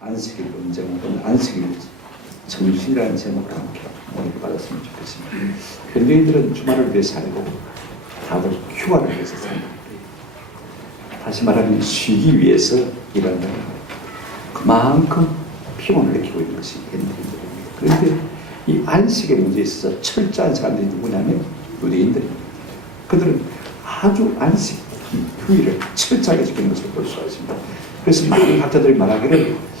안식일 논쟁은 안식일 정신이라는 제목으로 함께 오늘 받았으면 좋겠습니다. 현대인들은 주말을 위해 살고 다들 휴가를 위해서 삽니다. 다시 말하면 쉬기 위해서 일한다는 그만큼 피곤을 느끼고 있는 것이 현대인들입니다. 그런데 이 안식의 문제에 있어서 철저한 사람들이 누구냐면 유대인들입니다. 그들은 아주 안식, 휴일을 철저하게 지키는 것을 볼 수가 있습니다. 그래서 많은 학자들이 말하기를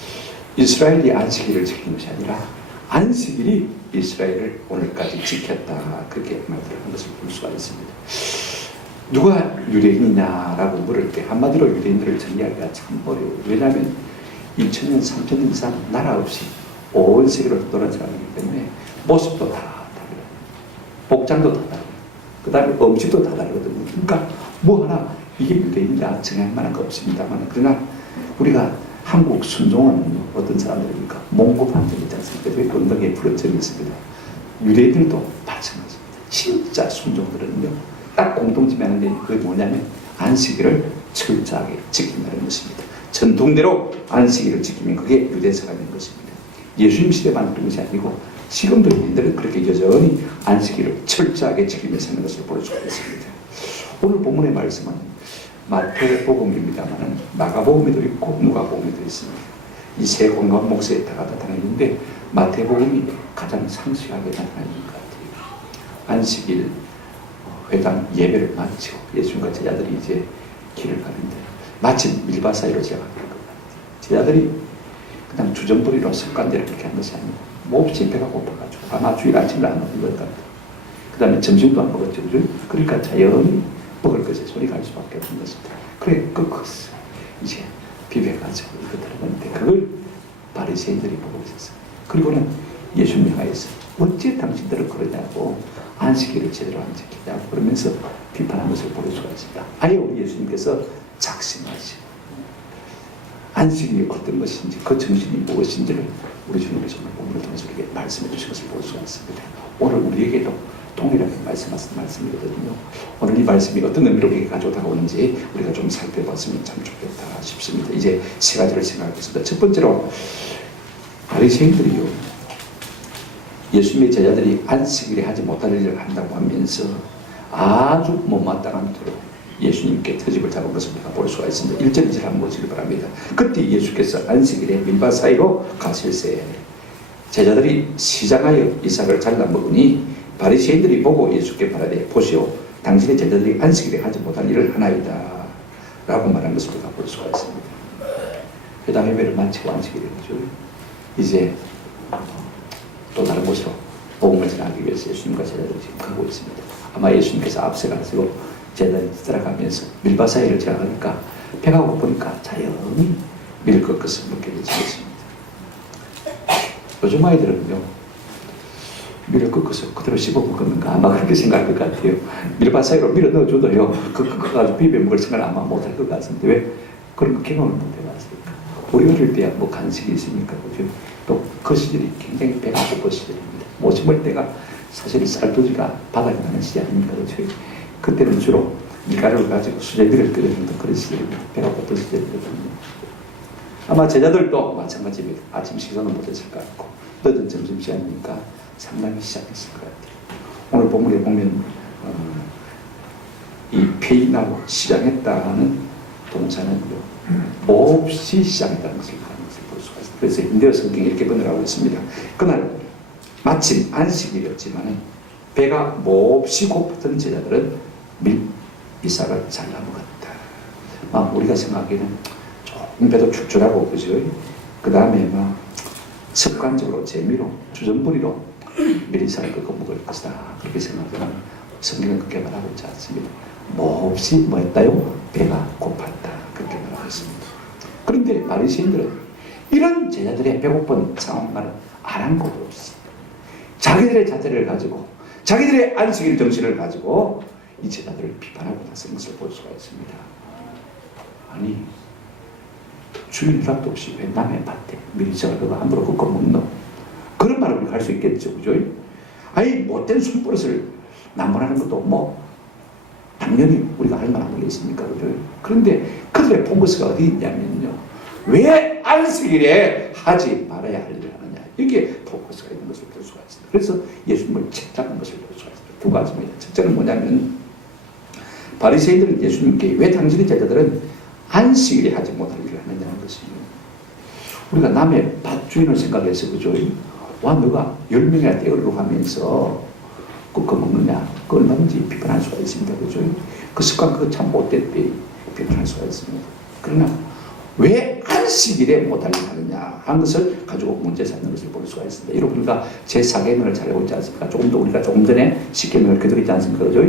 이스라엘이 안식일을 지키는 것이 아니라 안식일이 이스라엘을 오늘까지 지켰다, 그렇게 말하는 것을 볼 수가 있습니다. 누가 유대인이냐라고 물을 때 한마디로 유대인들을 정의하기가 참 어려워요. 왜냐하면 2000년, 3000년 이상 나라 없이 온 세계를 돌아온 사람이기 때문에 모습도 다 다르고 복장도 다 다르고 그 다음에 음식도 다 다르거든요. 그러니까 뭐 하나 이게 유대인이다 정할 만한 거 없습니다만, 그러나 우리가 한국 순종은 어떤 사람들입니까? 몽고 반점이 있지 않습니까? 저희 건덕에 부러점이 있습니다. 유대인들도 마찬가지입니다. 진짜 순종들은요, 딱 공통점이 하는데 그게 뭐냐면 안식일을 철저하게 지킨다는 것입니다. 전통대로 안식일을 지키면 그게 유대사가 되는 것입니다. 예수님 시대만 그런 것이 아니고 지금도 유대인들은 그렇게 여전히 안식일을 철저하게 지키며 사는 것을 볼 수가 있습니다. 오늘 본문의 말씀은 마태복음입니다만 마가복음에도 있고 누가복음에도 있습니다. 이 세 권과 목세에 다 나타나 있는데 마태복음이 가장 상세하게 나타나 있는 것 같아요. 안식일 회당 예배를 마치고 예수님과 제자들이 이제 길을 가는데 마침 밀바 사이로 제가 갈 것 같아요. 제자들이 그냥 주전부리로 습관대로 그렇게 한 것이 아니고 몹시 배가 고파가지고 아마 주일 아침을 안 먹은 것 같아요. 그 다음에 점심도 안 먹었죠. 그러니까 자연히 먹을 것에 손이 갈 수밖에 없는 것입니다. 그래 꺾었어. 이제 비벼가지고 이것들을 먹는데 그걸 바리새인들이 보고 있었어요. 그리고는 예수님 향하여서 어째 당신들은 그러냐고, 안식일을 제대로 안 지키냐고 그러면서 비판한 것을 볼 수가 있습니다. 아예 우리 예수님께서 작심하시고 안식일이 어떤 것인지 그 정신이 무엇인지를 우리 주님께서 본문을 통해서 우리에게 말씀해 주신 것을 볼 수가 있습니다. 오늘 우리에게도 동일하게 말씀하신 말씀이거든요. 오늘 이 말씀이 어떤 의미로 우리에게 가지고 다가오는지 우리가 좀 살펴봤으면 참 좋겠다 싶습니다. 이제 세 가지를 생각하겠습니다. 첫 번째로 바리새인들이요, 예수님의 제자들이 안식일에 하지 못할 일을 한다고 하면서 아주 못마땅한 태로 예수님께 트집을 잡은 것을 우리가 볼 수가 있습니다. 1절 2절 한번 보시기 바랍니다. 그때 예수께서 안식일에 밀바 사이로 가실새 제자들이 시장하여 이삭을 잘라 먹으니 바리새인들이 보고 예수께 말하되 보시오, 당신의 제자들이 안식일에 하지 못할 일을 하나이다 라고 말한 것을 우리가 볼 수가 있습니다. 회당 예배를 마치고 안식일에 이제 또 다른 곳으로 복음을 전하기 위해서 예수님과 제자들이 지금 가고 있습니다. 아마 예수님께서 앞서 가시고 제자들이 따라가면서 밀바 사이를 지나가니까 배가 고프니까 자연히 밀 것을 먹게 되지 않습니다. 요즘 아이들은요, 밀을 꺾어서 그대로 씹어 먹는가 아마 그렇게 생각할 것 같아요. 밀바 사이로 밀어 넣어줘도요, 그 꺾어가지고 비벼 먹을 생각을 아마 못할 것 같은데 왜 그런 거 경험을 못 해봤을까? 우리 어릴 때야 뭐 간식이 있습니까? 그죠? 또 그 시절이 굉장히 배가 고픈 시절입니다. 못 심을 때가 사실 쌀도지가 바닥에 나는 시절 아닙니까? 그죠? 그때는 주로 밀가루를 가지고 수제비를 끓여주는 그런 시절입니다. 배가 고픈 시절이거든요. 아마 제자들도 마찬가지입니다. 아침 식사는 못했을 것 같고 늦은 점심시간이니까 상당히 시작했을 것 같아요. 오늘 본문에 보면 이 폐인하고 시작했다는 동사는요, 몹시 시작했다는 것을 볼 수가 있습니다. 그래서 인대어 성경에 이렇게 번역하고 있습니다. 그날 마침 안식일이었지만 배가 몹시 고팠던 제자들은 밀이삭을 잘라 먹었다. 우리가 생각하기에는 조금 배도 출출하고, 그죠? 그 다음에 습관적으로 재미로 주전부리로 밀이삭을 꺾어 먹을 것이다, 그렇게 생각하면 성경은 그렇게 말하고 있지 않습니다. 몹시 뭐 했다요? 배가 고팠다, 그렇게 말하고 있습니다. 그런데 바리새인들은 이런 제자들의 배고픈 상황만은 안 한 것도 없이 자기들의 자제를 가지고, 자기들의 안식일 정신을 가지고 이 제자들을 비판하고 나선 것을 볼 수가 있습니다. 아니, 주인 허락도 없이 왜 남의 밭에 밀이삭을 그거 함부로 꺾어 먹노? 그런 말을 우리가 할 수 있겠죠, 그죠? 아니, 못된 숨버릇을 남발하는 것도 당연히 우리가 할 만한 게 있습니까, 그죠? 그런데 그들의 포커스가 어디 있냐면요, 왜 안식일에 하지 말아야 할 일을 하느냐, 이게 포커스가 있는 것을 볼 수가 있습니다. 그래서 예수님을 책잡는 것을 볼 수가 있습니다. 두 가지입니다. 첫째는 뭐냐면, 바리새인들은 예수님께 왜 당신의 제자들은 안식일에 하지 못할 일을 하느냐는 것입니다. 우리가 남의 밭주인을 생각해서, 그죠? 와, 너가 10명이나 떼어리고 하면서 꺾어 먹느냐, 그 얼마든지 비판할 수가 있습니다, 그죠? 그 습관 그거 참 못됐대, 비판할 수가 있습니다. 그러나 왜 안식일에 못할 일을 하느냐 한 것을 가지고 문제 삼는 것을 볼 수가 있습니다. 여러분, 우리가 제4계명을 잘 알고 있지 않습니까? 우리가 조금 전에 10계명을 그대로 있지 않습니까? 그죠?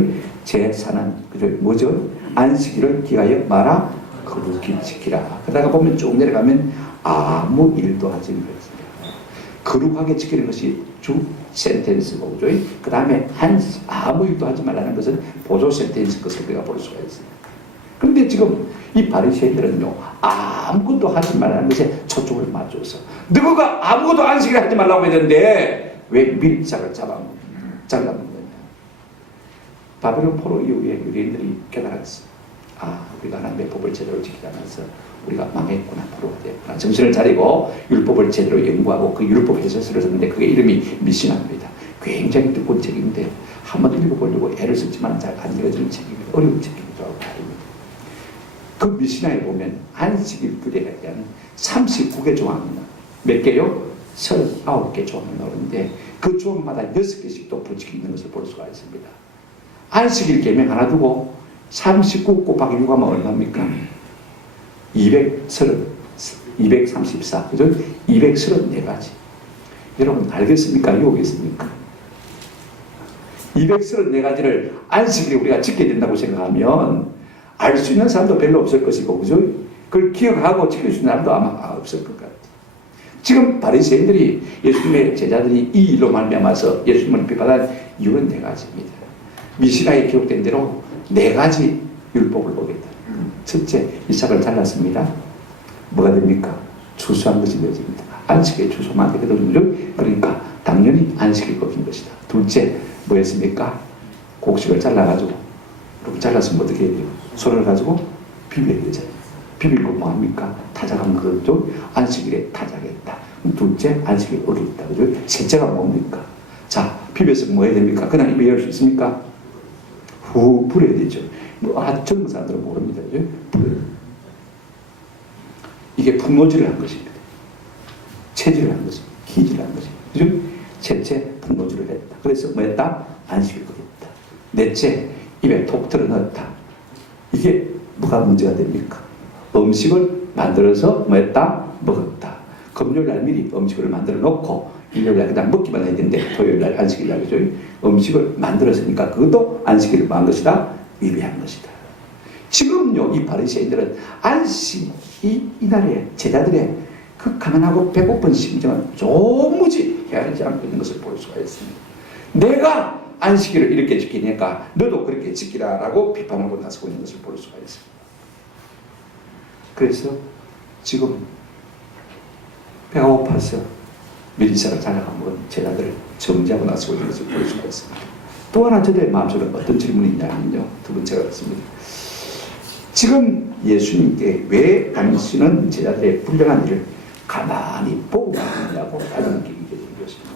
제4는, 그죠? 뭐죠? 안식일을 기하여 마라, 거룩히 지키라. 그러다가 보면 쭉 내려가면 아무 일도 하지 말라. 거룩하게 지키는 것이 주 센텐스고, 그죠? 그 다음에 아무 일도 하지 말라는 것은 보조 센텐스 것을 우리가 볼 수가 있어요. 그런데 지금 이 바리새인들은요, 아무것도 하지 말라는 것에 초점을 맞춰서 너가 아무것도 안식일 하지 말라고 했는데 왜 밀이삭을 잘라먹느냐. 바벨론 포로 이후에 유대인들이 깨달았어요. 우리가 하나님의 법을 제대로 지키지 않아서 우리가 망했구나, 포로가 되었구나. 정신을 차리고 율법을 제대로 연구하고 그 율법 해설서를 썼는데 그게 이름이 미시나입니다. 굉장히 두꺼운 책인데 한번 읽어보려고 애를 썼지만 잘 안 읽어지는 책입니다. 어려운 책이기도 하고 다릅니다. 그 미시나에 보면 안식일들에 대한 39개 조항입니다. 몇 개요? 39개 조항이 나오는데 그 조항마다 6개씩 또 벌칙이 있는 것을 볼 수가 있습니다. 안식일 계명 하나 두고 39 곱하기 6 하면 얼마입니까? 234, 그죠? 234가지. 여러분 알겠습니까? 이해하겠습니까? 234가지를 안식일에 우리가 지켜야 된다고 생각하면 알 수 있는 사람도 별로 없을 것이고, 그죠? 그걸 기억하고 지킬 수 있는 사람도 아마 없을 것 같아요. 지금 바리새인들이 예수님의 제자들이 이 일로 말미암아서 예수님을 비판한 이유는 4가지입니다. 미시나에 기록된 대로 4가지 율법을 보겠다. 첫째, 이삭을 잘랐습니다. 뭐가 됩니까? 추수한 것이 되어집니다. 안식에 추수하면 안 되거든요. 그러니까 당연히 안식이 꺾인 것이다. 둘째, 뭐였습니까? 곡식을 잘라가지고, 그럼 잘랐으면 어떻게 해야 돼요? 손을 가지고 비벼야 되잖아요. 비비고 뭐합니까? 타작한 거죠. 안식일에 타작했다. 둘째, 안식에 어겼다. 그죠? 셋째가 뭡니까? 자, 비벼서 뭐 해야 됩니까? 그냥 입에 열 수 있습니까? 후 불어야 되죠. 젊은 사람들은 모릅니다. 그죠? 불어요. 이게 분노질을 한 것입니다. 체질을 한 것입니다. 기질을 한 것입니다. 그죠? 셋째, 분노질을 했다. 그래서 뭐 했다? 안식을 어겼다. 넷째, 입에 톡 틀어 넣었다. 이게 뭐가 문제가 됩니까? 음식을 만들어서 뭐 했다? 먹었다. 금요일날 미리 음식을 만들어 놓고 일요일날 그냥 먹기만 해야 되는데 토요일날 안식일날, 그죠? 음식을 만들었으니까 그것도 안식일을 뭐 한 것이다? 위배한 것이다. 지금요, 이 바리새인들은 이날에 제자들의 그 가난하고 배고픈 심정은 조무지 헤아리지 않고 있는 것을 볼 수가 있습니다. 내가 안식일을 이렇게 지키니까 너도 그렇게 지키라라고 비판하고 나서고 있는 것을 볼 수가 있습니다. 그래서 지금 배가 고파서 밀이삭을 잘라먹은 제자들을 정지하고 나서고 있는 것을 볼 수가 있습니다. 또 하나 저들의 마음속에 어떤 질문이 있냐면요, 두 번째가 그렇습니다. 지금 예수님께 왜 당신은 제자들의 불량한 일을 가만히 보고 있느냐고 다른 게 되는 것입니다.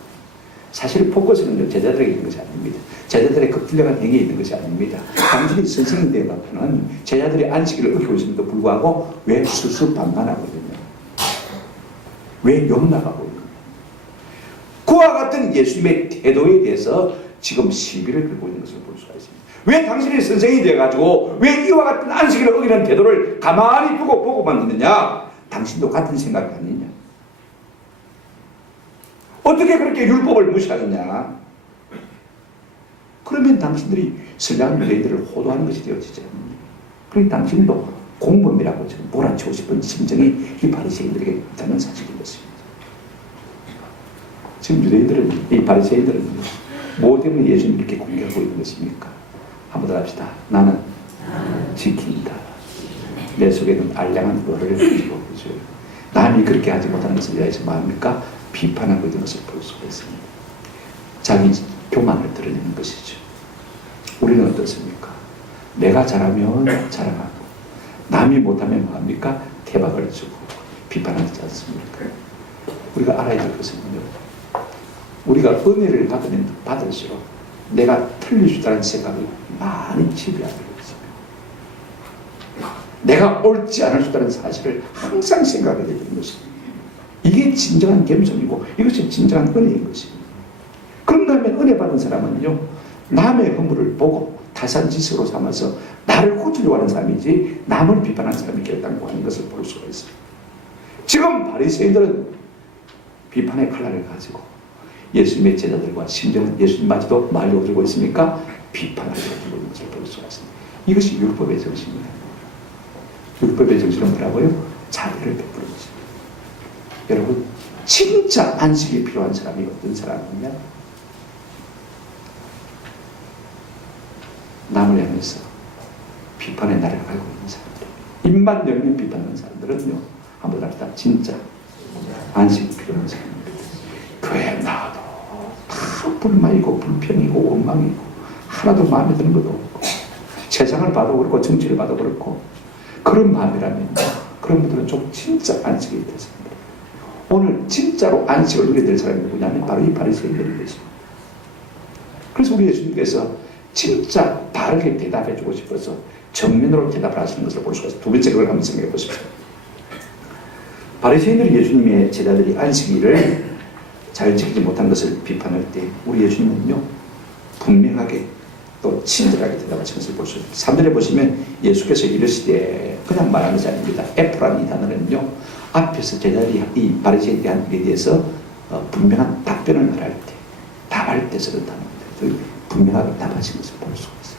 사실 포커스는 제자들에게 있는 것이 아닙니다. 제자들의 급불량한 행위에 있는 것이 아닙니다. 당신이 선생님 되어가면 제자들이 안식일을 어기고 있음에도 불구하고 왜 수수방관하고 있느냐? 왜 욕나가고 있느냐? 그와 같은 예수님의 태도에 대해서 지금 시비를 걸고 있는 것을 볼 수가 있습니다. 왜 당신이 선생이 되어가지고 왜 이와 같은 안식일을 어기는 태도를 가만히 두고 보고만 있느냐? 당신도 같은 생각이 아니냐? 어떻게 그렇게 율법을 무시하느냐? 그러면 당신들이 선량한 유대인들을 호도하는 것이 되어지지 않느냐? 그러니 당신도 공범이라고 지금 몰아치고 싶은 심정이 이 바리새인들에게 있다는 사실인 것입니다. 지금 유대인들은, 이 바리새인들은 뭐 때문에 예수님을 이렇게 공격하고 있는 것입니까? 한번 더 합시다. 나는 지킨다. 내 속에는 알량한 의를 가지고 있어요. 남이 그렇게 하지 못하는 것을 위해서 뭐합니까? 비판하고 있는 것을 볼 수가 있습니다. 자기 교만을 드러내는 것이죠. 우리는 어떻습니까? 내가 잘하면 자랑하고 남이 못하면 뭐합니까? 태박을 주고 비판하지 않습니까? 우리가 알아야 될 것은요, 우리가 은혜를 받으면 받을수록 내가 틀릴 수 있다는 생각이 많이 지배하고 있습니다. 내가 옳지 않을 수 있다는 사실을 항상 생각하게 되는 것입니다. 이게 진정한 겸손이고 이것이 진정한 은혜인 것입니다. 그런가 하면 은혜 받은 사람은요, 남의 허물을 보고 타산지석으로 삼아서 나를 고치려고 하는 사람이지 남을 비판하는 사람이 결단고 하는 것을 볼 수가 있습니다. 지금 바리새인들은 비판의 칼날을 가지고 예수님의 제자들과 심지어는 예수님마저도 말이 어디고 있습니까? 비판을 가지고 있는 것을 볼 수가 있습니다. 이것이 율법의 정신입니다. 율법의 정신은 뭐라고요? 자비를 베푸는 것입니다. 여러분, 진짜 안식이 필요한 사람이 어떤 사람이냐? 남을 향해서 비판의 나를 알고 있는 사람들, 입만 열면 비판하는 사람들은요, 한번 합시다. 진짜 안식이 필요한 사람입니다. 교회에 나와도 다 불만이고 불평이고 원망이고 하나도 마음에 드는 것도 없고 세상을 봐도 그렇고 정치를 봐도 그렇고 그런 마음이라면 그런 분들은 좀 진짜 안식이 되습니다. 오늘 진짜로 안식을 누리게 될 사람이 누구냐면 바로 이 바리새인들인 것입니다. 그래서 우리 예수님께서 진짜 바르게 대답해 주고 싶어서 정면으로 대답을 하시는 것을 볼 수가 있습니다. 두 번째 걸 한번 생각해 보십시오. 바리새인들이 예수님의 제자들이 안식일을 잘 지키지 못한 것을 비판할 때 우리 예수님은요, 분명하게 또 친절하게 대답하시는 것을 볼 수 있습니다. 3절에 보시면 예수께서 이르시되, 그냥 말하는 것이 아닙니다. 에프라는 이 단어는요, 앞에서 제자들이 이 바리새인들이 한 일에 대해서 분명한 답변을 말할 때, 답할 때 쓰는 단어입니다. 분명하게 답하신 것을 볼 수가 있어요.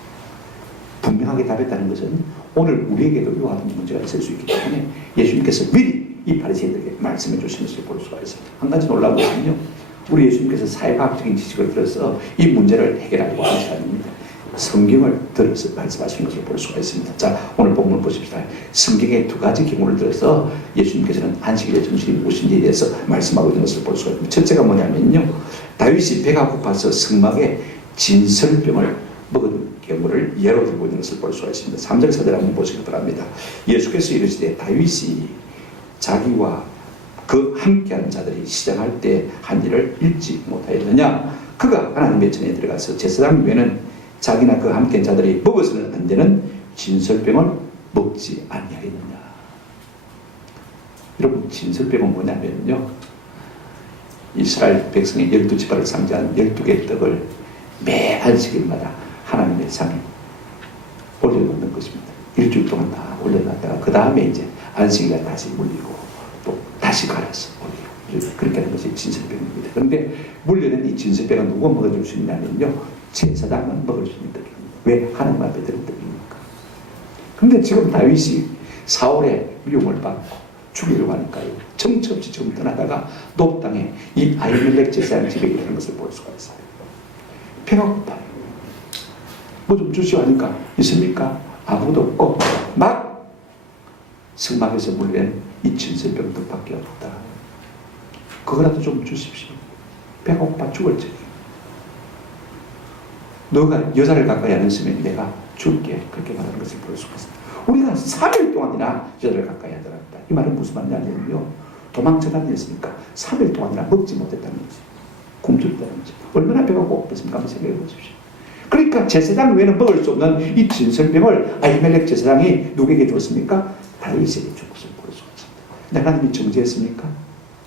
분명하게 답했다는 것은 오늘 우리에게도 이와 같은 문제가 있을 수 있기 때문에 예수님께서 미리 이 바리새인들에게 말씀해 주신 것을 볼 수가 있습니다. 한 가지 놀라운 것은요, 우리 예수님께서 사회과학적인 지식을 들어서 이 문제를 해결하려고 하는 것이 아닙니다. 성경을 들어서 말씀하시는 것을 볼 수가 있습니다. 자, 오늘 본문 보십시다. 성경의 두 가지 경우를 들어서 예수님께서는 안식일의 정신이 무엇인지에 대해서 말씀하고 있는 것을 볼 수가 있습니다. 첫째가 뭐냐면요, 다윗이 배가 고파서 성막에 진설병을 먹은 경우를 예로 들고 있는 것을 볼 수가 있습니다. 3절 4절 한번 보시기 바랍니다. 예수께서 이르시되 다윗이 자기와 그 함께하는 자들이 시장할 때 한 일을 잊지 못하였느냐? 그가 하나님의 전에 들어가서 제사장 외에는 자기나 그 함께한 자들이 먹어서는 안 되는 진설병을 먹지 아니하였느냐? 여러분, 진설병은 뭐냐면요, 이스라엘 백성의 12지파를 상징하는 12개의 떡을 매 안식일마다 하나님의 상에 올려놓는 것입니다. 일주일 동안 다 올려놨다가 그 다음에 이제 안식일에 다시 물리고 또 다시 갈아서 올리고 그렇게 하는 것이 진설병입니다. 그런데 물려낸 이 진설병은 누가 먹어줄 수 있냐면요, 제사장은 먹을 수 있는 떡입니다. 왜? 하나님 앞에 드는 떡이니까. 그런데 지금 다윗이 사울의 미움을 받고 죽이려고 하니까요, 정처없이 지금 떠나다가 높 땅에 이 아히멜렉 제사장 집에 이르는 것을 볼 수가 있어요. 배가 고파요. 뭐 좀 주시오 하니까 있습니까? 아무도 없고 막 성막에서 물린 이 진설병 떡밖에 없다. 그거라도 좀 주십시오. 배가 고파 죽을 적이. 너가 여자를 가까이 안 했으면 내가 줄게. 그렇게 말하는 것을 볼 수가 있습니다. 우리가 3일 동안이나 여자를 가까이 하더랍니다. 이 말은 무슨 말이냐면요, 도망쳐 다녔으니까 3일 동안이나 먹지 못했다는 거지. 굶주렸다는 거죠. 얼마나 배가 고팠습니까? 한번 생각해 보십시오. 그러니까 제사장 외에는 먹을 수 없는 이 진설병을 아히멜렉 제사장이 누구에게 줬습니까? 다윗에게 준 것을 볼 수가 있습니다. 하나님이 정죄했습니까?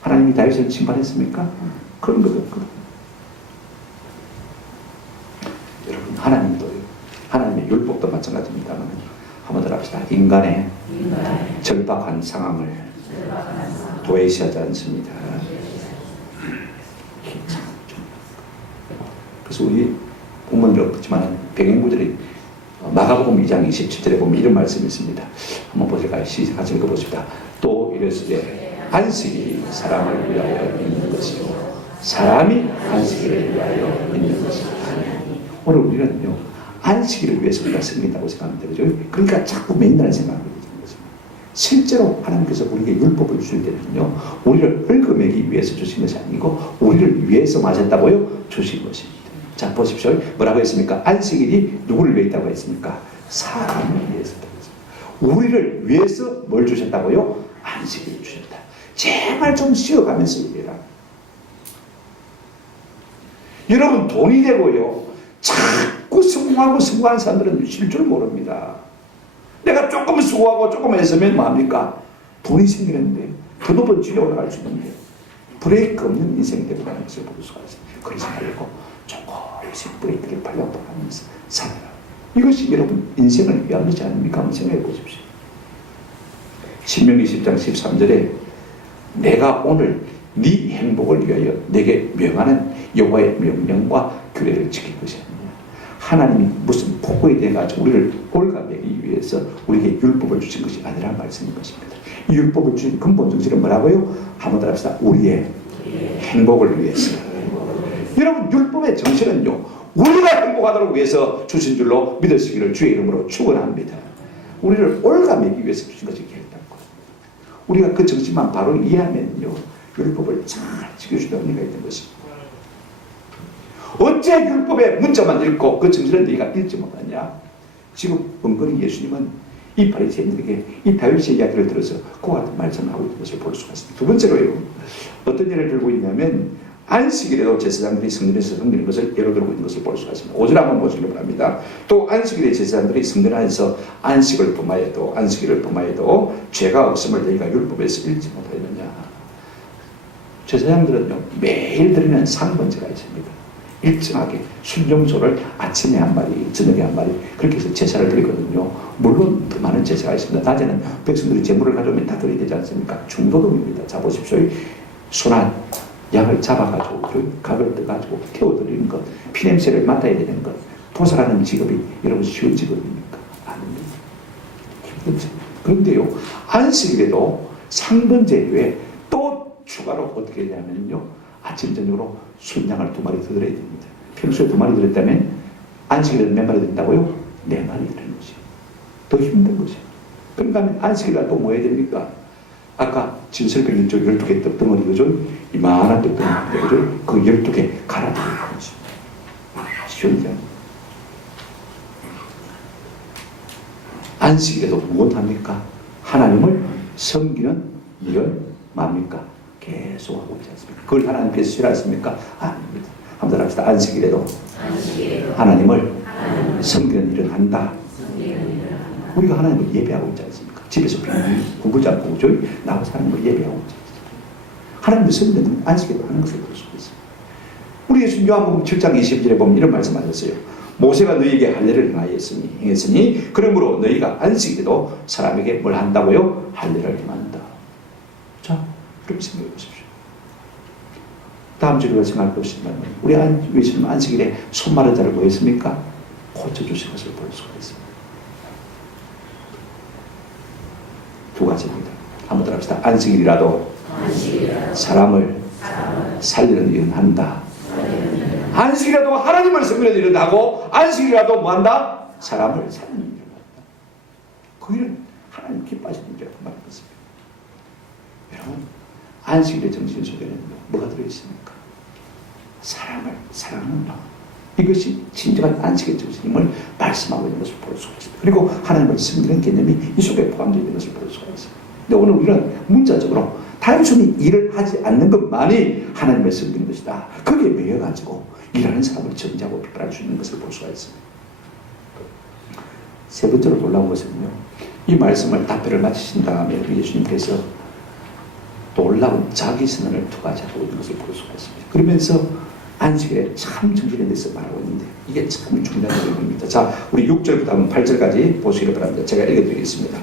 하나님이 다윗을 심판했습니까? 그런 것 없거든요. 여러분, 하나님도요, 하나님의 율법도 마찬가지입니다만 한번 더 합시다. 인간의 절박한 상황을 도외시하지 않습니다. 그래서 우리 본문이 없지만 병행구절이 마가복음 2장 27절에 보면 이런 말씀이 있습니다. 한번 보실까요? 시작 같이 읽어보십시다. 또 이르시되 안식이 사람을 위하여 있는 것이요 사람이 안식일을 위하여 있는 것이다. 오늘 우리는요, 안식일을 위해서 우리가 생긴다고 생각하면 되죠. 그러니까 자꾸 맨날 생각하는 거죠. 실제로 하나님께서 우리에게 율법을 주실 때는요, 우리를 얽어매기 위해서 주신 것이 아니고 우리를 위해서 마셨다고요? 주신 것입니다. 자, 보십시오. 뭐라고 했습니까? 안식일이 누구를 위해 있다고 했습니까? 사람을 위해서. 우리를 위해서 뭘 주셨다고요? 안식일을 주셨다. 제발 좀 쉬어가면서 일해라. 여러분, 돈이 되고요, 자꾸 성공하는 사람들은 쉴 줄 모릅니다. 내가 조금 수고하고 조금 했으면 뭐합니까? 돈이 생기는데 더 높은 지에 올라갈 수 있는데 브레이크 없는 인생이 되고 가는 것을 볼 수가 있어요. 그러지 말고 조금씩 브레이크를 밟아가면서 살아라. 이것이 여러분 인생을 위한 것이 아닙니까? 한번 생각해 보십시오. 신명기 10장 13절에 내가 오늘 네 행복을 위하여 내게 명하는 여호와의 명령과 규례를 지킬 것이 아니냐. 하나님이 무슨 폭포에 대해 가지고 우리를 올가매기 위해서 우리에게 율법을 주신 것이 아니라는 말씀인 것입니다. 이 율법을 주신 근본 정신은 뭐라고요? 한번 더 합시다. 우리의 행복을 위해서. 여러분, 율법의 정신은요, 우리가 행복하도록 위해서 주신 줄로 믿으시기를 주의 이름으로 축원합니다. 우리를 올가매기 위해서 주신 것이 결단고, 우리가 그 정신만 바로 이해하면요, 율법을 잘 지켜주는 의미가 있는 것입니다. 어째 율법의 문자만 읽고 그 정신을 너희가 읽지 못하냐? 지금 은근히 예수님은 이 바리새인들에게 이 다윗의 이야기를 들어서 그와 같은 말씀을 하고 있는 것을 볼 수가 있습니다. 두 번째로요, 어떤 예를 들고 있냐면 안식일에도 제사장들이 성전에서 섬기는 것을 예로 들고 있는 것을 볼 수가 있습니다. 5절 한번 보시기 바랍니다. 또 안식일에 제사장들이 성전 안에서 안식일을 범하여도 죄가 없음을 너희가 율법에서 읽지 못하였느냐. 제사장들은요, 매일 드리는 상번제가 있습니다. 일정하게 순종소를 아침에 한 마리, 저녁에 한 마리 그렇게 해서 제사를 드리거든요. 물론 더 많은 제사가 있습니다. 낮에는 백성들이 제물을 가져오면 다 드려야 되지 않습니까? 중도동입니다. 자, 보십시오. 소나 양을 잡아가지고 각을 떠가지고 태워드리는 것, 피냄새를 맡아야 되는 것, 도사라는 직업이 여러분 쉬운 직업입니까? 아닙니다. 힘든 직업. 그런데요, 안식일에도 상번제 외에 또 추가로 어떻게 되냐면요, 아침 저녁으로 순양을 2마리 더 드려야 됩니다. 평소에 2마리 드렸다면 안식일에는 몇 마리 드린다고요? 4마리 드리는 것이요. 더 힘든 것이요. 그러니까 안식일에 또 뭐 해야 됩니까? 아까 진설병 12개 떡덩어리, 그죠? 이만한 떡덩어리, 그죠? 그 12개 갈아드리는 것이요. 쉬운지 않습니까? 안식일에도 무엇합니까? 하나님을 섬기는 일을 뭡니까? 계속하고 있지 않습니까? 그걸 하나님께서 싫어하십니까? 아닙니다. 한번 더 합시다. 안식일에도 하나님을 섬기는 일을 한다. 우리가 하나님을 예배하고 있지 않습니까? 집에서 굶지 않고 나와서 하나님을 예배하고 있지 않습니까? 하나님을 섬기는 안식일을 하는 것을 볼 수 있습니다. 우리 예수님 요한복음 7장 20절에 보면 이런 말씀하셨어요. 모세가 너희에게 할례를 행했으니 그러므로 너희가 안식일에도 사람에게 뭘 한다고요? 할례를 행한다. 자, 그렇게 생각해 보십시오. 다음 주에 생각해 보시면 우리 예수님 안식일에 손 마른 자를 뭐 했습니까? 고쳐주신 것을 볼 수가 있습니다. 두 가지입니다. 한번 더 합시다. 안식일이라도 사람을 살리는 일은 한다. 안식이라도 하나님을 섬기는 일은 하고 안식이라도 뭐 한다? 사람을 살리는 일을 한다. 그 일은 하나님 기뻐하시는 일이라고 말했습니다. 여러분, 안식일의 정신 속에는 뭐가 들어있습니까? 사람을 사랑하는 마음. 이것이 진정한 안식의 정신임을 말씀하고 있는 것을 볼 수가 있습니다. 그리고 하나님을 섬기는 개념이 이 속에 포함되어 있는 것을 볼 수가 있습니다. 근데 오늘 우리는 문자적으로 단순히 일을 하지 않는 것만이 하나님의 섬기는 것이다. 거기에 매여가지고 일하는 사람을 정죄하고 비판할 수 있는 것을 볼 수가 있습니다. 세 번째로 놀라운 것은요, 이 말씀을 답변을 마치신 다음에 우리 예수님께서 놀라운 자기 선언을 두 가지 하고 있는 것을 볼 수가 있습니다. 그러면서 안식일에 참 정신에 대해서 말하고 있는데 이게 참 중요한 내용입니다. 자, 우리 6절부터 8절까지 보시기를 바랍니다. 제가 읽어드리겠습니다.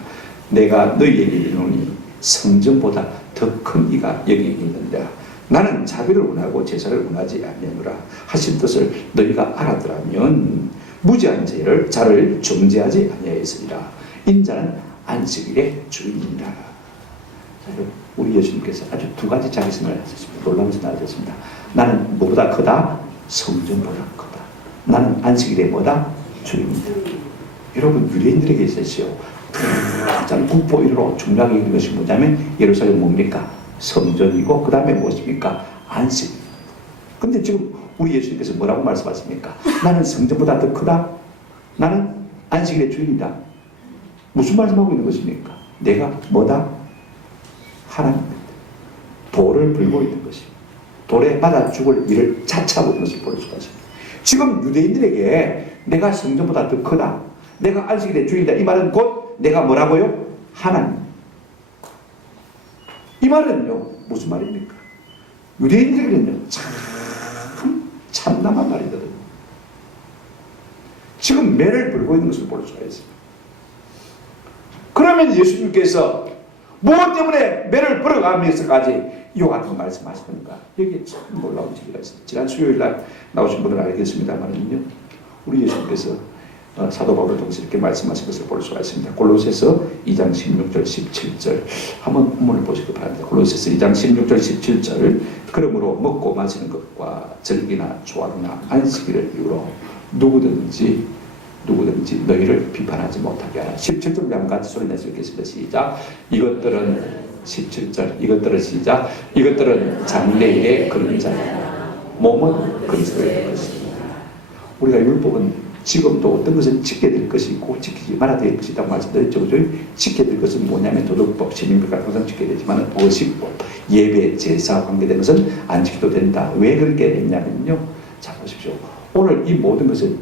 내가 너희에게 이르노니 성전보다 더 큰 이가 여기 있는데 나는 자비를 원하고 제사를 원하지 아니하노라 하신 뜻을 너희가 알았더라면 무지한 자를 정죄하지 아니하였으리라. 인자는 안식일의 주인이라. 우리 예수님께서 아주 두 가지 자기선을 하셨습니다. 놀라운 선을 하셨습니다. 나는 뭐보다 크다? 성전보다 크다. 나는 안식일의 뭐다? 주인이다. 여러분, 유대인들에게 있었어요. 가장 국보 1호로 중요하게 있는 것이 뭐냐면 예루살렘 뭡니까? 성전이고 그 다음에 무엇입니까? 안식. 근데 지금 우리 예수님께서 뭐라고 말씀하십니까? 나는 성전보다 더 크다? 나는 안식일의 주인이다. 무슨 말씀하고 있는 것입니까? 내가 뭐다? 하나님입니다. 돌을 불고 있는 것입니다. 돌에 받아 죽을 일을 자처하고 있는 것을 볼 수가 있습니다. 지금 유대인들에게 내가 성전보다 더 크다, 내가 안식일의 주인이다, 이 말은 곧 내가 뭐라고요? 하나님. 이 말은요 무슨 말입니까? 유대인들에게는요 참 참담한 말이거든요. 지금 매를 불고 있는 것을 볼 수가 있습니다. 그러면 예수님께서 무엇 때문에 매를 불어가면서까지 이와 같은 말씀하시는가? 여기에 참 놀라운 얘기가 있습니다. 지난 수요일날 나오신 분은 알겠습니다만요, 우리 예수님께서 사도 바울을 통해서 이렇게 말씀하신 것을 볼 수가 있습니다. 골로새서 2장 16절 17절 한번 본문을 보시기 바랍니다. 골로새서 2장 16절 17절 그러므로 먹고 마시는 것과 절기나 조화나 안식일을 이유로 누구든지 너희를 비판하지 못하게 하라. 17절 우리 한번 같이 소리내서 읽겠습니다. 시작. 이것들은 17절 이것들은 시작. 이것들은 장래일의 그림자이다. 몸은 그리스도의 것이다. 우리가 율법은 지금도 어떤 것은 지켜야 될 것이 있고 지키지 말아야 될 것이 있다고 말씀드렸죠. 그죠? 지켜야 될 것은 뭐냐면 도덕법, 시민법 같은 것은 지켜야 되지만 어식법, 예배, 제사 관계된 것은 안 지켜도 된다. 왜 그렇게 됐냐면요. 자, 보십시오. 오늘 이 모든 것은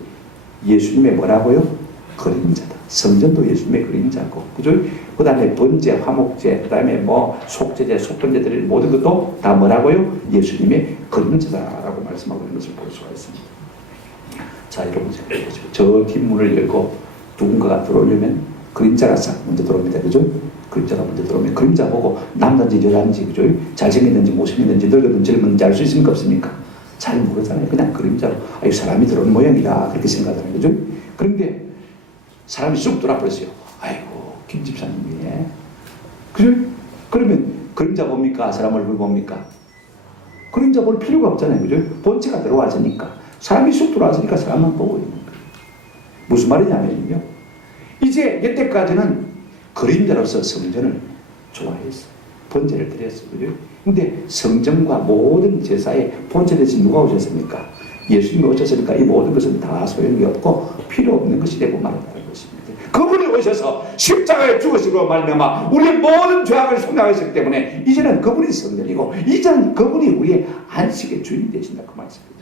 예수님의 뭐라고요? 그림자다. 성전도 예수님의 그림자고, 그죠? 그 다음에 번제, 화목제, 그 다음에 뭐 속죄제, 속건제들 모든 것도 다 뭐라고요? 예수님의 그림자다라고 말씀하고 있는 것을 볼 수가 있습니다. 자, 여러분 생각해 보시죠. 저 뒷문을 열고 누군가가 들어오려면 그림자가 싹 먼저 들어옵니다. 그죠? 그림자가 먼저 들어오면 그림자 보고 남자인지 여자인지, 그죠? 잘생겼는지 못생겼는지 늙었는지 젊었는지 알 수 있습니까? 없습니까? 잘 모르잖아요. 그냥 그림자로 이 사람이 들어오는 모양이다 그렇게 생각하잖아요. 그죠? 그런데 사람이 쑥 돌아버렸어요. 아이고 김 집사님이네. 그죠? 그러면 그림자 봅니까? 사람 얼굴 봅니까? 그림자 볼 필요가 없잖아요. 그죠? 본체가 들어와서니까 사람이 쑥 들어왔으니까 사람만 보고 있는 거예요. 무슨 말이냐면요, 이제 이때까지는 그림자로서 성전을 좋아했어요. 번제를 드렸어요. 그죠? 근데 성전과 모든 제사에 본체 대신 누가 오셨습니까? 예수님이 오셨으니까 이 모든 것은 다 소용이 없고 필요 없는 것이 되고 말았다는 것입니다. 그분이 오셔서 십자가에 죽으시고 말미암아 우리의 모든 죄악을 속량하셨기 때문에 이제는 그분이 성전이고 이제는 그분이 우리의 안식의 주인이 되신다, 그 말씀입니다.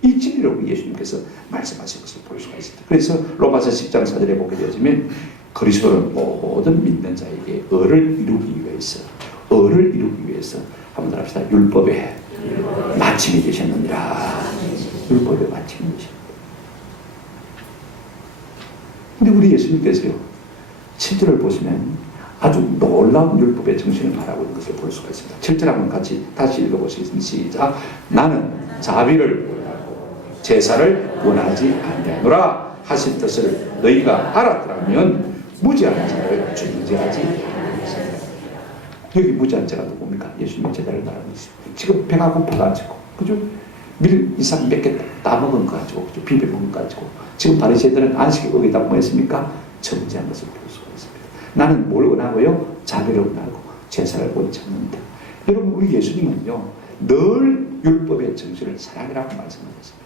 이 진리를 우리 예수님께서 말씀하신 것을 볼 수가 있습니다. 그래서 로마서 10장 4절에 보게 되어지면 그리스도는 모든 믿는 자에게 의를 이루기 위해서 한번 더 합시다. 율법의 마침이 되셨느니라. 율법의 마침이 되셨느니라. 근데 우리 예수님께서요 7절을 보시면 아주 놀라운 율법의 정신을 말하고 있는 것을 볼 수가 있습니다. 7절 한번 같이 다시 읽어보시겠습니다. 시작. 나는 자비를 제사를 원하지 아니하노라 하신 뜻을 너희가 알았더라면 무지한 자를 정죄하지 않으리라. 여기 무지한 자가 누굽니까? 예수님의 제자를 말하고 있습니다. 지금 배가 고파가지고, 그죠? 밀 이상 몇 개 다 먹은 거 가지고, 그죠? 비벼 먹은 거 가지고 지금 바리새인들은 안식일 어기다 뭐 했습니까? 정죄한 것을 볼 수가 있습니다. 나는 뭘 원하고요? 자비를 원하고 제사를 원치 않는다. 여러분, 우리 예수님은요 늘 율법의 정신을 사랑이라고 말씀하셨습니다.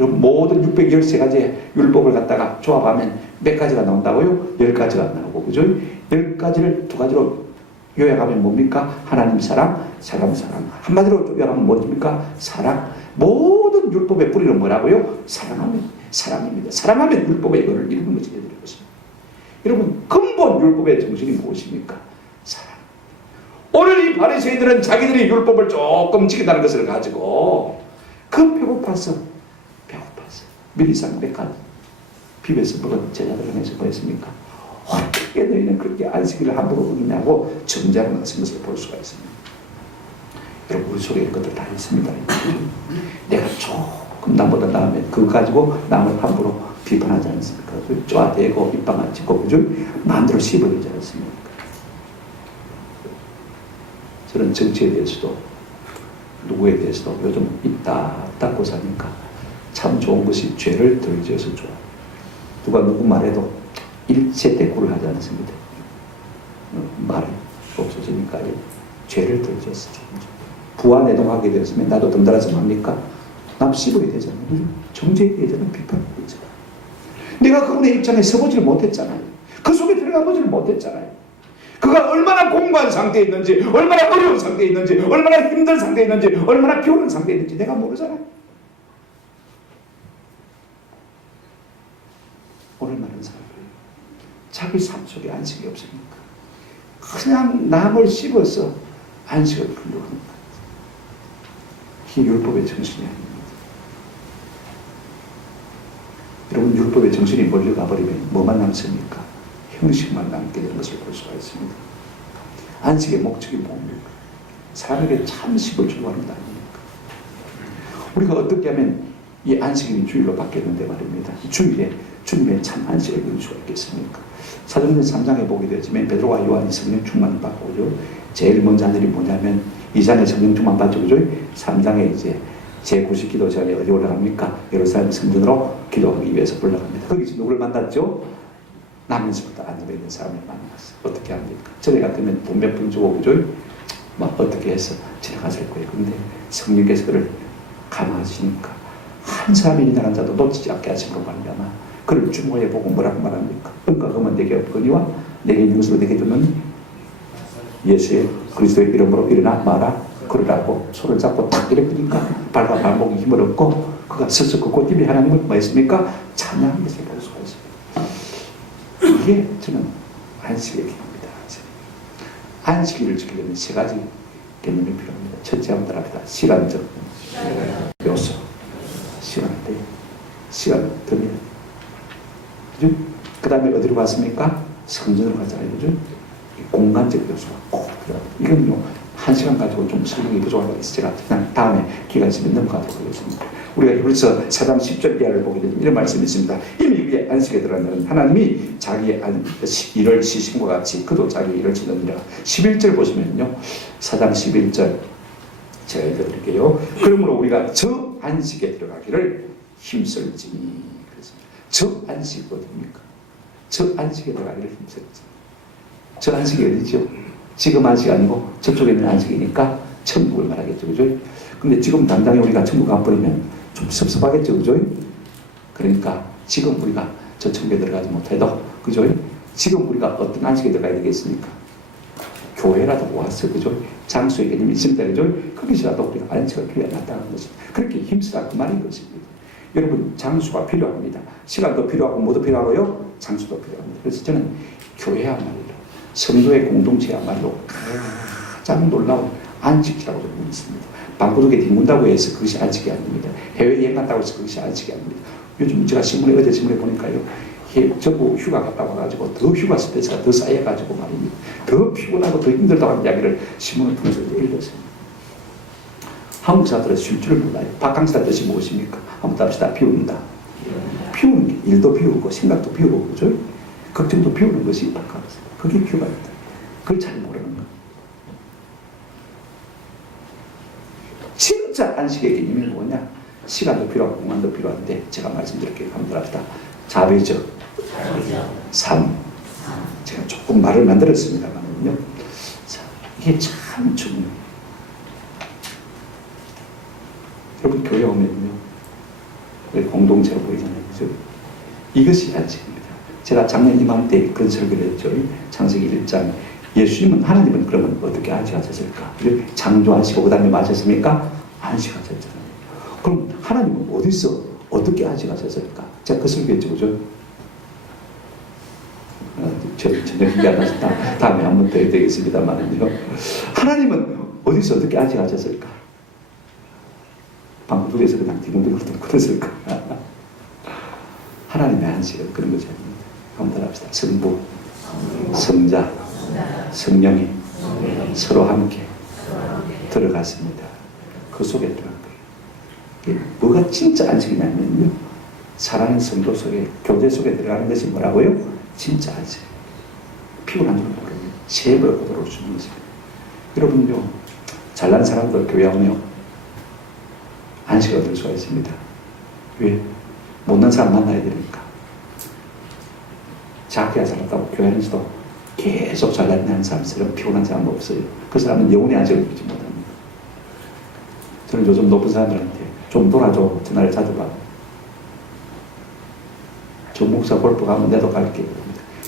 여러분, 모든 613가지의 율법을 갖다가 조합하면 몇 가지가 나온다고요? 10가지가 나오고, 그죠? 10가지를 두 가지로 요약하면 뭡니까? 하나님 사랑, 사람 사랑. 한마디로 요약하면 뭡니까? 사랑. 모든 율법의 뿌리는 뭐라고요? 사랑입니다. 사랑하면 율법의 이거를 이루는 것이 되는 것입니다. 여러분, 근본 율법의 정신이 무엇입니까? 사랑. 오늘 이 바리새인들은 자기들이 율법을 조금 지킨다는 것을 가지고 배고파서 미리상백간 비벼서 먹은 제자들 중에서 뭐했습니까? 어떻게 너희는 그렇게 안식일을 함부로 어기냐고 정죄하고 나선 것을 볼 수가 있습니다. 여러분, 우리 속에 것들 다 있습니다. 내가 조금 남보다 나으면 그거 가지고 남을 함부로 비판하지 않습니까? 쪼아대고 입방아 찍고 그죠? 마음대로 씹어내지 않습니까? 저는 정치에 대해서도 누구에 대해서도 요즘 입 딱 닫고 사니까 참 좋은 것이 죄를 덜 지어서 좋아. 누가 누구 말해도 일체 대꾸를 하지 않습니다. 말이 없어지니까 죄를 덜 지었어. 부와 내동하게 되었으면 나도 덩달아서 뭡니까? 남 씹어야 되잖아요. 정죄에 대해서는 비판하고 있잖아. 내가 그분의 입장에 서보지를 못했잖아요. 그 속에 들어가 보지를 못했잖아요. 그가 얼마나 공부한 상태에 있는지, 얼마나 어려운 상태에 있는지, 얼마나 힘든 상태에 있는지, 얼마나 비오는 상태에 있는지 내가 모르잖아요. 오늘 많은 사람들 자기 삶 속에 안식이 없으니까 그냥 남을 씹어서 안식을 풀려고 합니다. 이 율법의 정신이 아닙니다. 여러분, 율법의 정신이 몰려가 버리면 뭐만 남습니까? 형식만 남게 되는 것을 볼 수가 있습니다. 안식의 목적이 뭡니까? 사람에게 참 식을 주고 하는 거 아닙니까? 우리가 어떻게 하면 이 안식일이 주일로 바뀌었는데 말입니다. 주일에 주님의 참 안식을 이룰 수가 있겠습니까? 사도행전 3장에 보게 되지만 베드로와 요한이 성령 충만을 받고 그죠? 제일 먼저 한 일이 뭐냐면 2장에 성령 충만 받죠, 그죠? 3장에 이제 제90 기도전에 어디 올라갑니까? 예루살렘 성전으로 기도하기 위해서 올라갑니다. 거기서 누구를 만났죠? 남에서부터 안에 있는 사람을 만났어. 어떻게 합니까? 전에 같으면 돈 몇 푼 주고 그죠? 막 어떻게 해서 지나갔을 거예요. 근데 성령께서 그를 감화하시니까 한 사람이 일어난 자도 놓치지 않게 하신 것 말이야마. 그를 주목해 보고 뭐라고 말합니까? 은과 금은 내게 없거니와 내게 있는 것으로 내게 주는 예수의 그리스도의 이름으로 일어나 마라 그러라고 손을 잡고 딱 이랬으니까 발과 발목에 힘을 얻고 그가 서서 그 꽃잎이 하나님을 뭐 했습니까? 찬양한 것을 볼 수가 있습니다. 이게 저는 안식의 개념입니다. 안식일을 지키려면 세 가지 개념이 필요합니다. 첫째 한번 따라합니다. 시간적 요소. 시간대. 시간 더면. 그죠? 그 다음에 어디로 갔습니까? 성전으로 가잖아요. 그죠? 공간적 요소가 꼭 필요합니다. 이건요, 한 시간 가지고 좀 설명이 부족하다고 해서 제가 그냥 다음에 기간 있으면 넘어가도록 하겠습니다. 우리가 벌써 4장 10절 이하를 보게 되면 이런 말씀이 있습니다. 이미 위에 안식에 들어간다는 하나님이 자기의 일을 쉬심과 같이 그도 자기의 일을 쉬느니라. 11절 보시면요. 4장 11절 제가 읽어드릴게요. 그러므로 우리가 저 안식에 들어가기를 힘쓸지니. 그렇습니다. 저 안식이 어디입니까? 저 안식에 들어가기를 힘쓸지. 저 안식이 어디죠? 지금 안식이 아니고 저쪽에 있는 안식이니까 천국을 말하겠죠. 그죠? 근데 지금 당장에 우리가 천국 가버리면 좀 섭섭하겠죠. 그죠? 그러니까 지금 우리가 저 천국에 들어가지 못해도, 그죠? 지금 우리가 어떤 안식에 들어가야 되겠습니까? 교회라도 와서, 그죠? 장소의 개념이 있습니다. 그죠? 거기서라도 우리가 안식을 필요하다는 것입니다. 그렇게 힘쓰라 그 말인 것입니다. 여러분, 장소가 필요합니다. 시간도 필요하고 뭐도 필요하고요? 장소도 필요합니다. 그래서 저는 교회야말로, 성도의 공동체야말로 가장 놀라운 안식이라고 저는 믿습니다. 방구석에 뒹군다고 해서 그것이 안식이 아닙니다. 해외여행 갔다고 해서 그것이 안식이 아닙니다. 요즘 제가 어제 신문에 보니까요, 전부 휴가 갔다 와가지고 더 휴가 스트레스가 더 쌓여가지고 말입니다. 더 피곤하고 더 힘들다고 하는 이야기를 신문을 통해서 읽었습니다. 한국 사람들은 쉴 줄을 몰라요. 바캉스란 뜻이 무엇입니까? 한번 답시다. 비운다. 비우는 게 일도 비우고 생각도 비우고 그죠? 걱정도 비우는 것이 바캉스. 그게 휴가입니다. 그걸 잘 모르는 거예요. 진짜 안식의 개념이 뭐냐? 시간도 필요하고 공간도 필요한데 제가 말씀드릴게요. 한번 들합시다. 자비적 삶. 제가 조금 말을 만들었습니다만요. 이게 참 중요해요. 여러분, 교회 오면요, 공동체로 보이잖아요. 그죠? 이것이 안식입니다. 제가 작년 이맘때 그런 설교를 했죠. 창세기 1장 예수님은, 하나님은 그러면 어떻게 안식하셨을까? 창조하시고 그 다음에 마셨습니까? 안식하셨잖아요. 그럼 하나님은 어디서 어떻게 안식하셨을까? 제가 그 설교했죠, 그죠? 전혀 기억 안 나서 다음에 한 번 더 해야 되겠습니다만요. 하나님은 어디서 어떻게 안식하셨을까? 방금 둘에서 그냥 뒤뚱뒤뚱 그랬을까? 하나님의 안식은 그런 것이 아닙니다. 한번 더 합시다. 성부, 성자, 성령이 서로 함께 들어갔습니다. 그 속에 들어간 거예요. 뭐가 진짜 안식이냐면요, 사랑하는 성도 속에, 교제 속에 들어가는 것이 뭐라고요? 진짜 안식. 피곤한 줄 모르고 세벌 고도로 주는 것입니다. 여러분요, 잘난 사람들 교회 오면 안식을 얻을 수가 있습니다. 왜? 못난 사람 만나야 되니까. 작게 살았다고 교회 안에서도 계속 잘난 사람처럼 피곤한 사람 없어요. 그 사람은 영혼의 안식을 누리지 못합니다. 저는 요즘 높은 사람들한테 좀 놀아줘 전화를 자주 받아요. 저 목사 골프 가면 내도 갈게.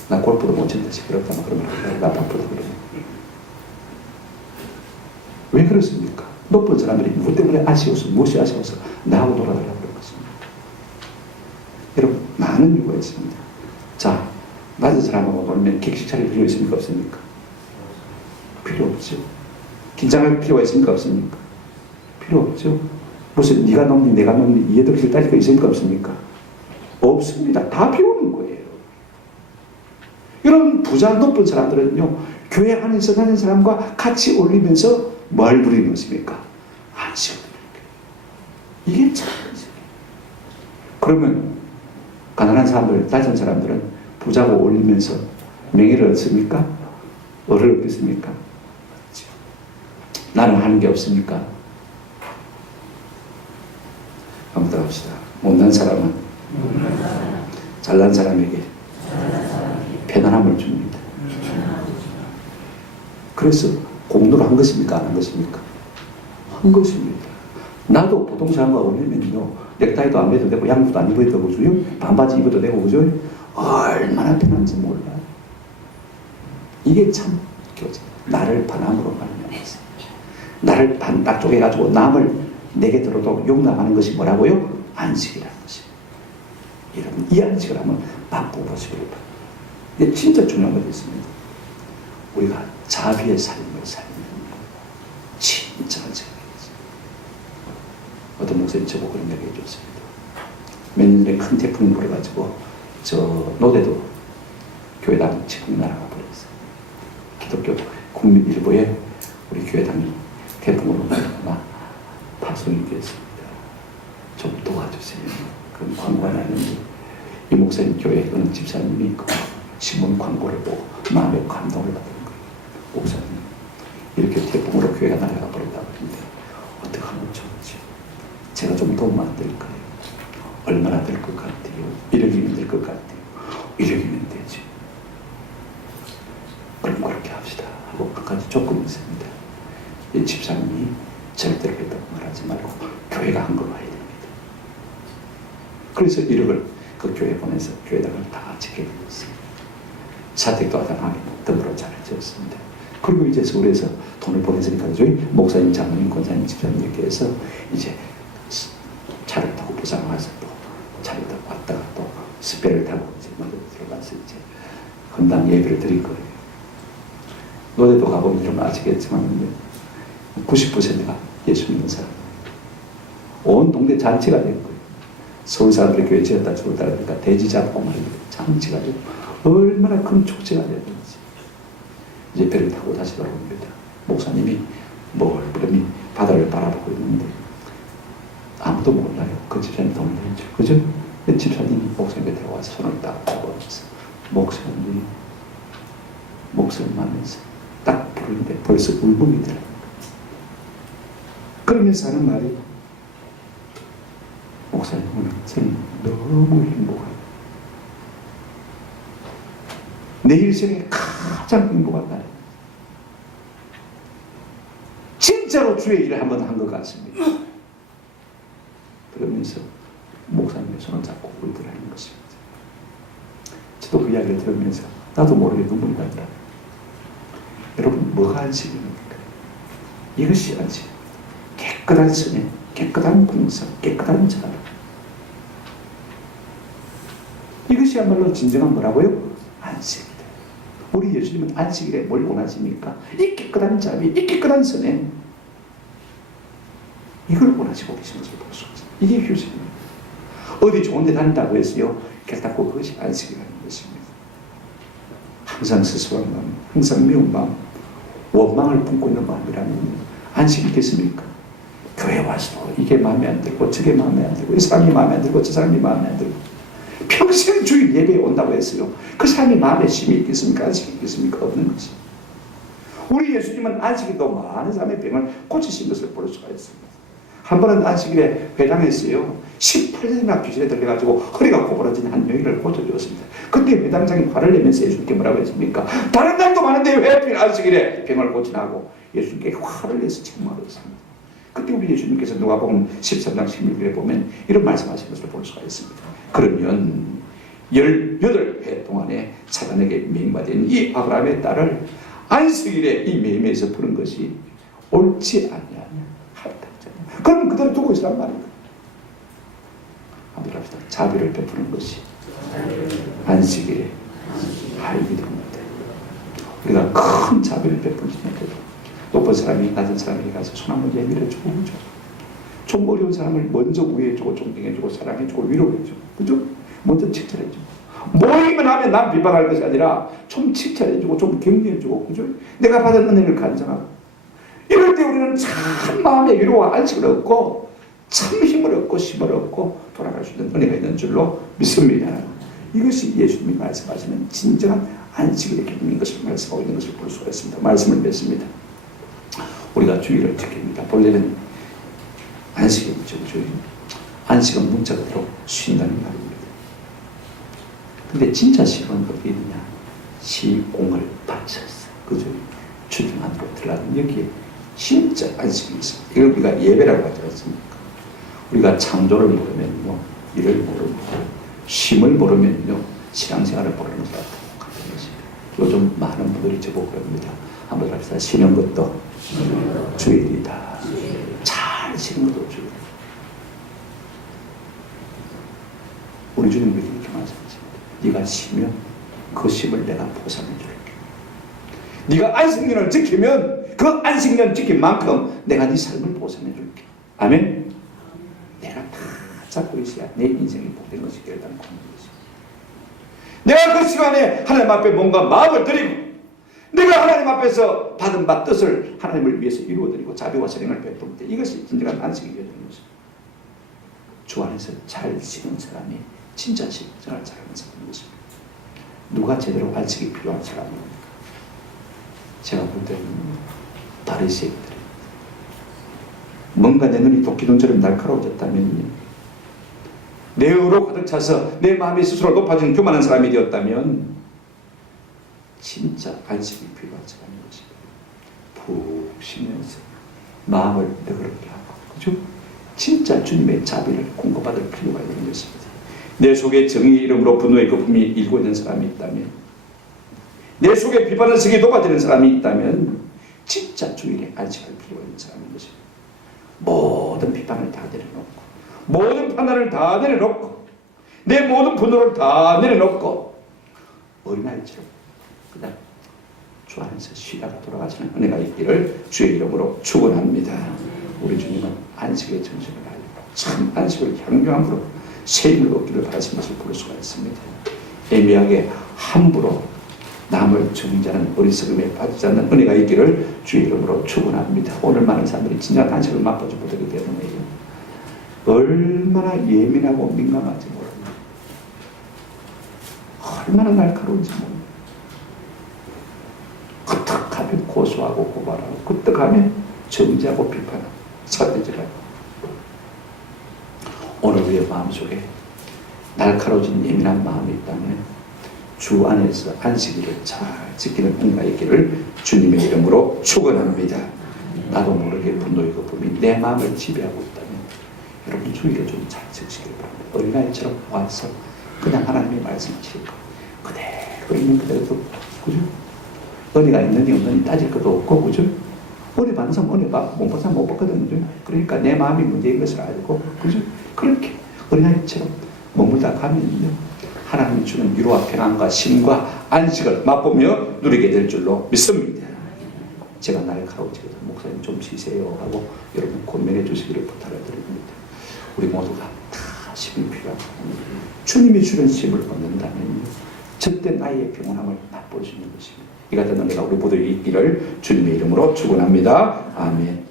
나 골프도 못 친다 시끄럽다면 그러면 나 바쁘다 그러면. 왜 그렇습니까? 높은 사람들이 누구 때문에 아쉬워서, 무엇이 아쉬워서 나하고 놀아달라고 그런 것입니다. 여러분, 많은 이유가 있습니다. 자, 낮은 사람하고 놀면 객식 차릴 필요 있습니까? 없습니까? 필요 없죠. 긴장할 필요가 있습니까? 없습니까? 필요 없죠. 무슨 네가 넘니 내가 넘니 얘들 길 따질 거 있습니까? 없습니까? 없습니다. 다 비우는 거예요. 여러분, 부자 높은 사람들은요, 교회 안에서 다니는 사람과 같이 어울리면서 뭘 부리는 것입니까? 안식을 부리는 거예요. 이게 참 안식이에요. 그러면 가난한 사람들, 낮은 사람들은 부자고 어울리면서 명예를 얻습니까? 어를 얻겠습니까? 그렇죠. 나는 하는 게 없습니까? 한번 더 합시다. 못난 사람은 잘난 사람에게 편안함을 줍니다. 그래서 공로를 한 것입니까? 안 한 것입니까? 한 것입니다. 나도 부동산과 어울리면요, 넥타이도 안 매도 되고 양복도 안 입어도 되고 그죠? 반바지 입어도 되고 그죠? 얼마나 편한지 몰라요. 이게 참 교제. 나를 반함으로 말미암아서 나를 반딱 쪼개가지고 남을 내게 들어도 용납하는 것이 뭐라고요? 안식이라는 것입니다. 여러분, 이 안식을 한번 바꾸어 보시길 바랍니다. 이게 진짜 중요한 것이 있습니다. 우리가 자비의 삶을 살면 진짜 안식을 해야지. 어떤 목사님 저보고 그런 얘기 해줬습니다. 몇 년 전에 큰 태풍이 불어가지고 저 노대도 교회당 지금 날아가 버렸어요. 기독교 국민일보에 우리 교회당이 태풍으로 날아가 파송이 됐습니다. 좀 도와주세요. 그런 광고가 나는데 이 목사님 교회 어느 집사님이 그 신문 광고를 보고 마음에 감동을 받은 거예요. 목사님, 이렇게 태풍으로 교회가 날아가 버린다고 했는데 어떻게 하면 좋을지 제가 좀 도움 안 될까요? 얼마나 될 것 같아요? 1억이면 될 것 같아요. 1억이면 되지. 그럼 그렇게 합시다 하고 끝까지 조건이 있습니다. 이 집사님이 절대로 했다고 말하지 말고 교회가 한 걸로 해야 됩니다. 그래서 1억을 그 교회에 보내서 교회당을 다 짓게 되었습니다. 사택도 하다가 덤으로 잘 지었습니다. 그리고 이제 서울에서 돈을 보냈으니까 저희 목사님, 장로님, 권사님, 집사님 이렇게 해서 이제 차를 타고 부산 와서 또 차를 타고 왔다가 또 스페를 타고 이제 들어가서 이제 건당 예배를 드릴 거예요. 노래도 가보면 좀 아시겠지만 90%가 예수 믿는 사람. 온 동네 잔치가 된 거예요. 서울 사람들이 교회 지었다 죽었다 그러니까 돼지 잡고 말이에요. 잔치가 되고 얼마나 큰 축제가 되는지. 이제 배를 타고 다시 돌아옵니다. 목사님이 멀리 바다를 바라보고 있는데 아무도 몰라요. 그 집사님 돈을 낸 줄. 그죠? 그 집사님이 목사님께 들어와서 손을 딱 잡아보면서 목사님 하면서 딱 부르는데 벌써 울분이 들어요. 그러면서 하는 말이 목사님 오늘 저는 너무 행복하고 내 일생에 가장 행복한 날. 진짜로 주의 일을 한번 한 것 같습니다. 그러면서 목사님의 손을 잡고 울더라는 것입니다. 저도 그 이야기를 들으면서 나도 모르게 눈물이 나더라고요. 여러분, 뭐가 안식입니까? 이것이 안식. 깨끗한 선행, 깨끗한 공사, 깨끗한 자라. 이것이야말로 진정한 뭐라고요? 안식이다. 우리 예수님은 안식일에 뭘 원하십니까? 이 깨끗한 자비, 이 깨끗한 선행, 이걸 원하시고 계시는 것을 볼 수 있습니다. 이게 휴식입니다. 어디 좋은 데 다닌다고 해서요, 깨닫고 그것이 안식이라는 것입니다. 항상 스스로한 마음, 항상 미운 마음, 원망을 품고 있는 마음이라면 안식이 됐습니까? 교회 와서도 이게 마음에 안 들고 저게 마음에 안 들고 이 사람이 마음에 안 들고 저 사람이 마음에 안 들고 평생 주일 예배에 온다고 했어요. 그 사람이 마음에 심이 있겠습니까? 안식이 있겠습니까? 없는 것이. 우리 예수님은 안식일도 많은 사람의 병을 고치신 것을 볼 수가 있습니다. 한 번은 안식일에 회당했어요. 18년이나 귀신에 들려가지고 허리가 고부러진 한 여인을 고쳐주었습니다. 그때 회당장이 화를 내면서 예수님께 뭐라고 했습니까? 다른 날도 많은데 왜 하필 안식일에 병을 고치나고 예수님께 화를 내서 책망하였습니다. 그때 우리 예수님께서 누가복음 13장 16절에 보면 이런 말씀하신 것을 볼 수가 있습니다. 그러면 18회 동안에 사단에게 맹바된 이 아브라함의 딸을 안식일에 이 매매에서 푸는 것이 옳지 않냐. 그럼 그대로 두고 있으란 말입니다. 한번 합시다. 자비를 베푸는 것이 안식일에 할기 됩니다. 우리가 큰 자비를 베풀지 못해도 높은 사람이 낮은 사람에게 가서 손 한번 예밀해주고 그죠? 좀 어려운 사람을 먼저 우애해주고 존경해주고 사랑해주고 위로해주고 그죠? 먼저 칭찬해주고 모이면 하면 남 비판할 것이 아니라 좀 칭찬해주고 좀 격려해주고 그죠? 내가 받은 은혜를 간증하고 이럴 때 우리는 참 마음의 위로와 안식을 얻고 참 힘을 얻고 힘을 얻고 돌아갈 수 있는 은혜가 있는 줄로 믿습니다. 이것이 예수님이 말씀하시는 진정한 안식일의 개념인 것을 말씀하고 있는 것을 볼 수가 있습니다. 말씀을 맺습니다. 우리가 주의를 지킵니다. 본래는 안식일이죠. 안식은 문자 그대로 쉰다는 말입니다. 근데 진짜 쉼은 어디 있느냐? 시공을 바쳐서 그죠? 주님 안으로 들어가는 여기에 진짜 안식이 있습니다. 이걸 우리가 예배라고 하지 않습니까? 우리가 창조를 모르면요, 일을 모르고 쉼을 모르면요, 신앙생활을 모르는 것과 같은 것입니다. 요즘 많은 분들이 저보고 그럽니다. 한번 합시다. 쉬는 것도 주일이다. 잘 쉬는 것도 주일. 우리 주님께서 이렇게 말씀하십니다. 네가 쉬면 그 쉼을 내가 보상해 줄게. 네가 안식년을 지키면 그 안식년 지킨 만큼 내가 네 삶을 보상해 줄게. 아멘. 내가 다 잡고 있어야 내 인생이 복된 것이 결단코 없는 것이야. 내가 그 시간에 하나님 앞에 뭔가 마음을 드리고 내가 하나님 앞에서 받은 바 뜻을 하나님을 위해서 이루어드리고 자비와 선행을 베풀 때 이것이 진정한 안식이 되는 것입니다. 주 안에서 잘 쉬는 사람이 진짜 신앙을 잘하는 사람인 것입니다. 누가 제대로 안식이 필요한 사람입니까? 제가 볼 때는 바리새인들이 뭔가 내 눈이 도끼눈처럼 날카로워졌다면 내 의로 가득 차서 내 마음이 스스로 높아지는 교만한 사람이 되었다면 진짜 안식이 필요한 사람인 것입니다. 푹 쉬면서 마음을 너그럽게 하고 그죠? 진짜 주님의 자비를 공급받을 필요가 있는 것입니다. 내 속에 정의의 이름으로 분노의 거품이 일고 있는 사람이 있다면 내 속에 비판의 성이 높아지는 사람이 있다면 진짜 주일에 안식할 필요가 있는 사람인 것입니다. 모든 비판을 다 내려놓고 모든 판단을 다 내려놓고 내 모든 분노를 다 내려놓고 어린아이처럼 그냥 주 안에서 쉬다가 돌아가시는 은혜가 있기를 주의 이름으로 축원합니다. 우리 주님은 안식의 정신을 알고 참 안식을 향유함으로 세임을 얻기를 바라신 것을 볼 수가 있습니다. 애매하게 함부로 남을 정죄하는 어리석음에 빠지지 않는 은혜가 있기를 주의 이름으로 축원합니다. 오늘 많은 사람들이 진짜 안식을 맛보지 못하기 때문에요. 얼마나 예민하고 민감한지 모릅니다. 얼마나 날카로운지 모릅니다. 그떡하면 고소하고 고발하고 그떡하면 정죄하고 비판하고 사대질하고 오늘 우리의 마음속에 날카로워진 예민한 마음이 있다면 주 안에서 안식일을 잘 지키는 은혜가 있기를 주님의 이름으로 축원합니다. 나도 모르게 분노의 거품이 내 마음을 지배하고 있다면 여러분 주의를 좀 잘 지키시길 바랍니다. 어린아이처럼 와서 그냥 하나님의 말씀하실 거 그대로 있는 그대로 듣고 그죠? 은혜가 있느니 없느니 따질 것도 없고, 그죠? 은혜 받는 사람 은혜 받고, 못 받는 사람 못 받거든, 그죠? 그러니까 내 마음이 문제인 것을 알고, 그죠? 그렇게 어린아이처럼 머물다 가면요, 하나님이 주는 위로와 평안과 쉼과 안식을 맛보며 누리게 될 줄로 믿습니다. 제가 날카로워 지금 목사님 좀 쉬세요 하고 여러분 권면해 주시기를 부탁을 드립니다. 우리 모두가 다 쉼이 필요합니다. 주님이 주는 쉼을 얻는다면 절대 나의 평온함을 맛볼 수 있는 것입니다. 이 같은 은혜가 우리 모두에게 있기를 주님의 이름으로 축원합니다. 아멘.